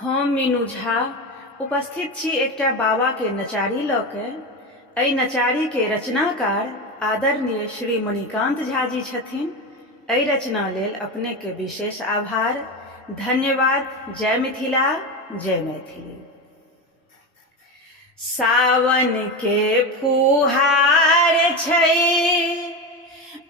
हम मीनू झा उपस्थित छी एकटा बाबा के नचारी लऽ के। एहि नचारी के रचनाकार आदरणीय श्री मणिकान्त झा जी छथिन। एहि रचना लेल अपने के विशेष आभार, धन्यवाद। जय मिथिला, जय मैथिली। सावन के फुहार छै,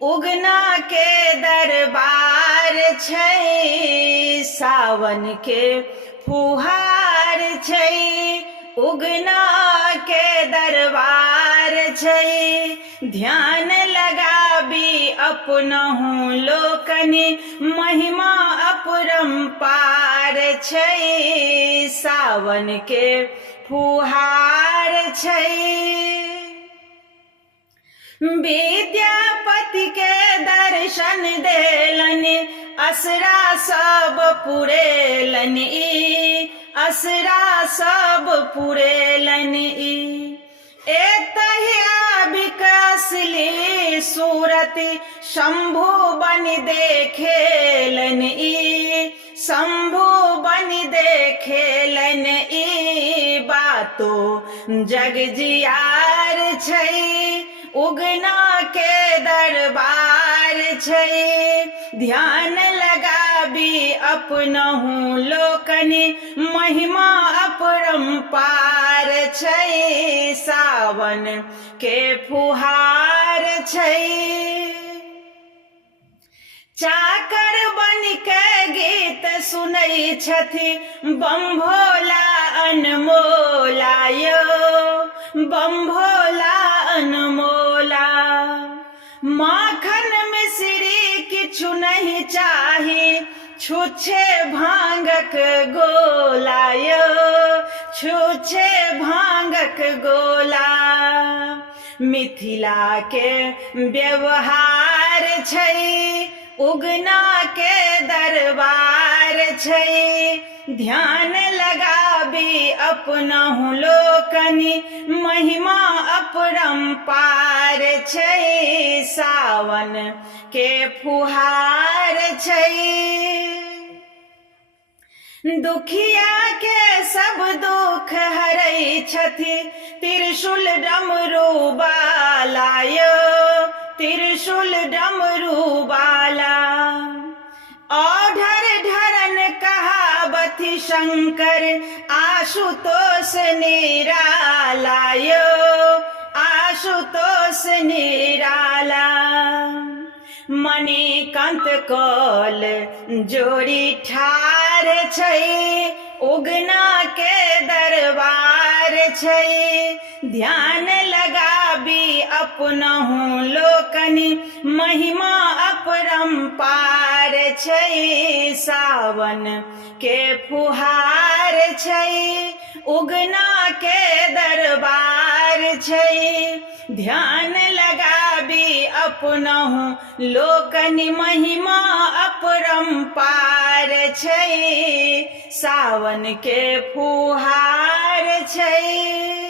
उगना के दरबार छै। सावन के फुहार छै, उगना के दरबार छै। ध्यान लगाबी अपनहु लोकनि, महिमा अपरंपार छै। सावन के फुहार छै। विद्यापति के दर्शन देलनि, असरा सब पुरेलनि। असरा सब पुरेलनि। एतहिया विकसली सूरति, शंभु बनि देखेलनि। शंभु बनि देखेलनि। बातो जग जियार छै, उगना के दरबार छै। ध्यान लगाबी अपनहु लोकनि, महिमा अपरंपार छै। सावन के फुहार छै। चाकर बनि के गीत सुनै छथि, बम भोला अनमोला यौ, बम भोला अनमोला। माखन मिश्री किछु नहीं चाही, छुच्छे भांगक गोला यौ, छुच्छे भांगक गोला। मिथिला के व्यवहार छै, उगना के दरबार छै। ध्यान लगाबी अपनहु लोकनि, महिमा अपरंपार छै। सावन के फुहार छै। दुखिया के सब दुख हरै छथि, त्रिशूल डमरू बाला यौ, त्रिशूल डमरू बाला। औढर ढरन कहावथि शंकर, आशुतोष निराला यौ, आशुतोष निराला। मणिकान्त कौल जोड़ी ठार छै, उगना के दरबार छै। ध्यान लगाबी अपनहु लोकनि, महिमा अपरंपार छै। सावन के फुहार छै, उगना के दरबार छै। ध्यान लगाबी अपनहु लोकनि, महिमा अपरंपार छै। सावन के फुहार छै।